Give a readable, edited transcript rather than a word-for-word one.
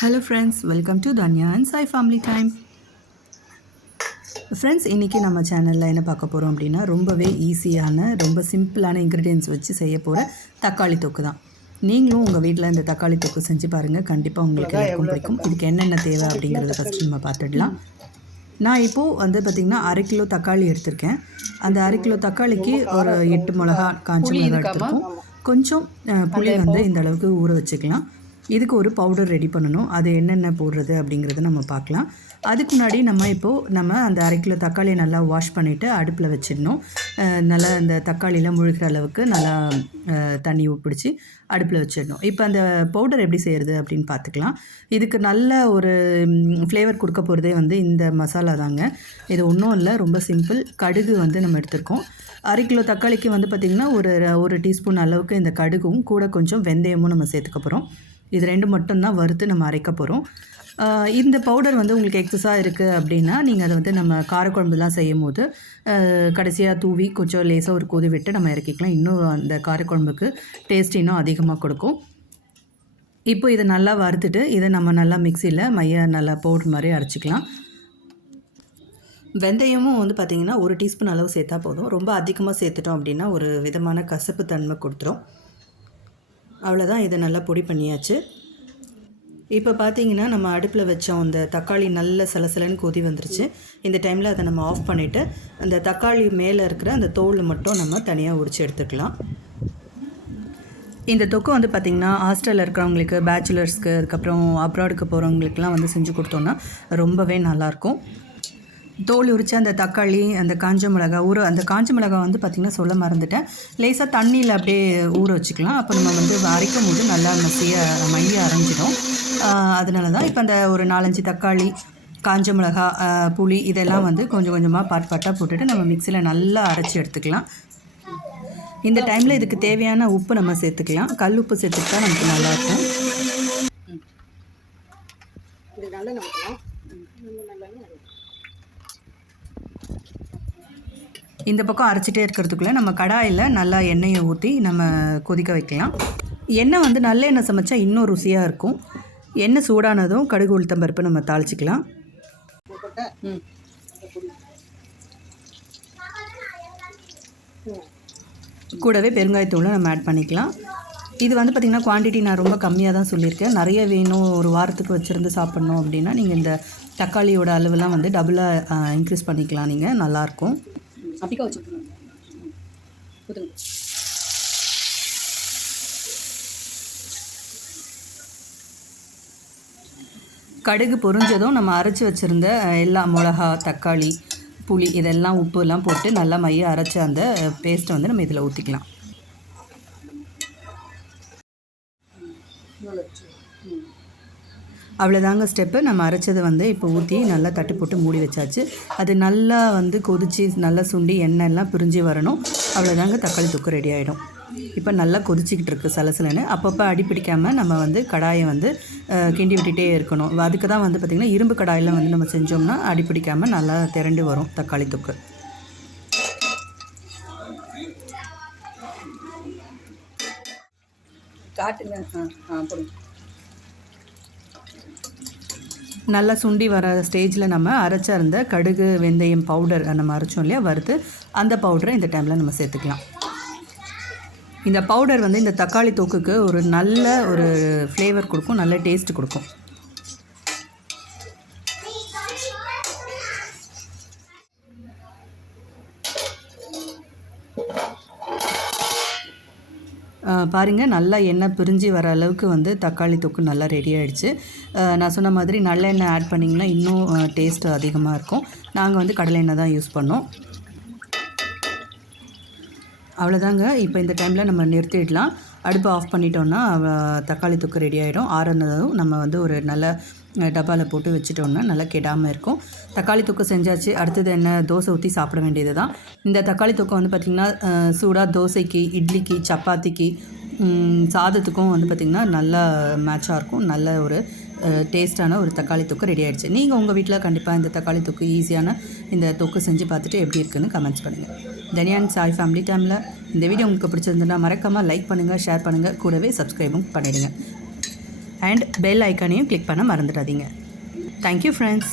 Hello friends, welcome to Danya and Sai Family Time. Friends, இன்றைக்கி நம்ம சேனலில் என்ன பார்க்க போகிறோம் அப்படின்னா ரொம்பவே ஈஸியான ரொம்ப சிம்பிளான இன்க்ரீடியன்ஸ் வச்சு செய்ய போகிற தக்காளி தொக்கு தான். நீங்களும் உங்கள் வீட்டில் இந்த தக்காளி தொக்கு செஞ்சு பாருங்கள், கண்டிப்பாக உங்களுக்கு எல்லாருக்கும் பிடிக்கும். இதுக்கு என்னென்ன தேவை அப்படிங்கிறத ஃபஸ்ட்டு நம்ம பார்த்துடலாம். நான் இப்போது வந்து பார்த்திங்கன்னா 1/2 கிலோ தக்காளி எடுத்திருக்கேன். அந்த 1/2 கிலோ தக்காளிக்கு ஒரு 8 மிளகா காஞ்ச மிளகா எடுத்துருக்கோம். கொஞ்சம் புளி வந்து இந்த அளவுக்கு ஊற வச்சுக்கலாம். இதுக்கு ஒரு பவுடர் ரெடி பண்ணணும். அது என்னென்ன போடுறது அப்படிங்கிறத நம்ம பார்க்கலாம். அதுக்கு முன்னாடி நம்ம அந்த 1/2 கிலோ தக்காளியை நல்லா வாஷ் பண்ணிவிட்டு அடுப்பில் வச்சிடணும். நல்லா அந்த தக்காளியில் முழுகிற அளவுக்கு நல்லா தண்ணி பிடிச்சி அடுப்பில் வச்சிடணும். இப்போ அந்த பவுடர் எப்படி செய்கிறது அப்படின்னு பார்த்துக்கலாம். இதுக்கு நல்ல ஒரு ஃப்ளேவர் கொடுக்க போகிறதே வந்து இந்த மசாலா தாங்க. இது ஒன்றும் இல்லை, ரொம்ப சிம்பிள். கடுகு வந்து நம்ம எடுத்துருக்கோம். 1/2 கிலோ தக்காளிக்கு வந்து பார்த்திங்கன்னா ஒரு டீஸ்பூன் அளவுக்கு இந்த கடுகும் கூட கொஞ்சம் வெந்தயமும் நம்ம சேர்த்துக்க போகிறோம். இது 2 மட்டும்தான் வறுத்து நம்ம அரைக்க போகிறோம். இந்த பவுடர் வந்து உங்களுக்கு எக்ஸஸாக இருக்குது அப்படின்னா நீங்கள் அதை வந்து நம்ம காரக்குழம்புலாம் செய்யும் போது கடைசியாக தூவி கொஞ்சம் லேசாக ஒரு கொதி விட்டு நம்ம இறக்கிக்கலாம். இன்னும் அந்த காரக்குழம்புக்கு டேஸ்ட் இன்னும் அதிகமாக கொடுக்கும். இப்போ இதை நல்லா வறுத்துட்டு இதை நம்ம நல்லா மிக்சியில் நல்லா பவுடர் மாதிரி அரைச்சிக்கலாம். வெந்தயமும் வந்து பார்த்திங்கன்னா 1 டீஸ்பூன் அளவு சேர்த்தா போதும். ரொம்ப அதிகமாக சேர்த்துட்டோம் அப்படின்னா ஒரு விதமான கசப்பு தன்மை கொடுத்துரும். அவ்வளோதான், இதை நல்லா பொடி பண்ணியாச்சு. இப்போ பார்த்தீங்கன்னா நம்ம அடுப்பில் வச்சோம் அந்த தக்காளி நல்ல சலசலன்னு கொதி வந்துருச்சு. இந்த டைமில் அதை நம்ம ஆஃப் பண்ணிவிட்டு அந்த தக்காளி மேலே இருக்கிற அந்த தோல் மட்டும் நம்ம தனியாக உரித்து எடுத்துக்கலாம். இந்த தொக்கு வந்து பார்த்திங்கன்னா ஹாஸ்டலில் இருக்கிறவங்களுக்கு, பேச்சுலர்ஸ்க்கு, அதுக்கப்புறம் அப்ராடுக்கு போகிறவங்களுக்குலாம் வந்து செஞ்சு கொடுத்தோன்னா ரொம்பவே நல்லாயிருக்கும். தோல் உரித்து அந்த தக்காளி, அந்த காஞ்ச மிளகா அந்த காஞ்ச மிளகா வந்து பார்த்திங்கன்னா சொல்ல மறந்துட்டேன், லேசாக தண்ணியில் அப்படியே ஊற வச்சுக்கலாம். அப்போ நம்ம வந்து அரைக்கும் போது நல்லா மைய அரைஞ்சிடும். அதனால தான் இப்போ அந்த ஒரு 4-5 தக்காளி, காஞ்ச மிளகா, புளி இதெல்லாம் வந்து கொஞ்சம் கொஞ்சமாக பாட்டாக போட்டுட்டு நம்ம மிக்சியில் நல்லா அரைச்சி எடுத்துக்கலாம். இந்த டைமில் இதுக்கு தேவையான உப்பு நம்ம சேர்த்துக்கலாம். கல் உப்பு சேர்த்துக்கிட்டா நமக்கு நல்லாயிருக்கும். இந்த பக்கம் அரைச்சிட்டே இருக்கிறதுக்குள்ளே நம்ம கடாயில் நல்லா எண்ணெயை ஊற்றி நம்ம கொதிக்க வைக்கலாம். எண்ணெய் வந்து நல்ல எண்ணெய் சமைச்சா இன்னும் ருசியாக இருக்கும். எண்ணெய் சூடானதும் கடுகு உளுத்தம் பருப்பு நம்ம தாளிச்சிக்கலாம். கூடவே பெருங்காயத்தூளும் நம்ம ஆட் பண்ணிக்கலாம். இது வந்து பார்த்திங்கன்னா குவான்டிட்டி நான் ரொம்ப கம்மியாக தான் சொல்லியிருக்கேன். நிறைய வேணும், ஒரு வாரத்துக்கு வச்சுருந்து சாப்பிட்ணும் அப்படின்னா நீங்கள் இந்த தக்காளியோட அளவுலாம் வந்து டபுளாக இன்க்ரீஸ் பண்ணிக்கலாம். நீங்கள் நல்லாயிருக்கும். அப்படிக்கா வச்சுக்கணும். கடுகு பொரிஞ்சதும் நம்ம அரைச்சி வச்சுருந்த எல்லா மிளகா, தக்காளி, புளி இதெல்லாம் உப்புலாம் போட்டு நல்லா மைய அரைச்ச அந்த பேஸ்ட்டை வந்து நம்ம இதில் ஊற்றிக்கலாம். அவ்வளோதாங்க ஸ்டெப்பு. நம்ம அரைச்சதை வந்து இப்போ ஊற்றி நல்லா தட்டு போட்டு மூடி வச்சாச்சு. அது நல்லா வந்து கொதித்து நல்லா சுண்டி எண்ணெய்லாம் பிரிஞ்சு வரணும். அவ்வளோதாங்க, தக்காளி தொக்கு ரெடி ஆகிடும். இப்போ நல்லா கொதிச்சிக்கிட்டு இருக்குது சலசலன்னு. அப்பப்போ அடிப்பிடிக்காமல் நம்ம வந்து கடாயை வந்து கிண்டி விட்டுகிட்டே இருக்கணும். அதுக்கு தான் வந்து பார்த்திங்கன்னா இரும்பு கடாயில் வந்து நம்ம செஞ்சோம்னா அடிப்பிடிக்காமல் நல்லா திரண்டு வரும் தக்காளி தொக்கு. காட்டுங்க. நல்லா சுண்டி வர ஸ்டேஜில் நம்ம அரைச்சிருந்த கடுகு, வெந்தயம் பவுடர் நம்ம அரைச்சோம் இல்லையா, வறுத்து அந்த பவுடரை இந்த டைமில் நம்ம சேர்த்துக்கலாம். இந்த பவுடர் வந்து இந்த தக்காளி தொக்குக்கு ஒரு நல்ல ஒரு ஃப்ளேவர் கொடுக்கும், நல்ல டேஸ்ட் கொடுக்கும். பாருங்கள், நல்லா எண்ணெய் பிரிஞ்சு வர அளவுக்கு வந்து தக்காளி தொக்கு நல்லா ரெடி ஆகிடுச்சு. நான் சொன்ன மாதிரி நல்லெண்ணெய் ஆட் பண்ணிங்கன்னா இன்னும் டேஸ்ட் அதிகமாக இருக்கும். நாங்கள் வந்து கடலை எண்ணெய் தான் யூஸ் பண்ணோம். அவ்வளோதாங்க. இப்போ இந்த டைமில் நம்ம நிறுத்திடலாம். அடுப்பை ஆஃப் பண்ணிட்டோன்னா தக்காளி தொக்கு ரெடி ஆகிடும். ஆறுனதும் நம்ம வந்து ஒரு நல்ல டப்பாவில் போட்டு வச்சுட்டோன்னா நல்லா கெடாமல் இருக்கும். தக்காளி தொக்கு செஞ்சாச்சு. அடுத்தது என்ன, தோசை ஊற்றி சாப்பிட வேண்டியது தான். இந்த தக்காளி தொக்கு வந்து பார்த்திங்கன்னா சூடாக தோசைக்கு, இட்லிக்கு, சப்பாத்திக்கு, சாதத்துக்கும் வந்து பார்த்திங்கன்னா நல்லா மேட்சாக இருக்கும். நல்ல ஒரு டேஸ்ட்டான ஒரு தக்காளி தொக்கு ரெடி ஆகிடுச்சு. நீங்கள் உங்கள் வீட்டில் கண்டிப்பாக இந்த தக்காளி தொக்கு ஈஸியான இந்த தொக்கு செஞ்சு பார்த்துட்டு எப்படி இருக்குன்னு கமெண்ட்ஸ் பண்ணுங்கள். தனியா அண்ட் சாய் ஃபேமிலி டைமில் இந்த வீடியோ உங்களுக்கு பிடிச்சிருந்துன்னா மறக்காமல் லைக் பண்ணுங்கள், ஷேர் பண்ணுங்கள், கூடவே சப்ஸ்கிரைபும் பண்ணிவிடுங்க. அண்ட் பெல் ஐக்கானையும் கிளிக் பண்ண மறந்துடாதீங்க. Thank you friends.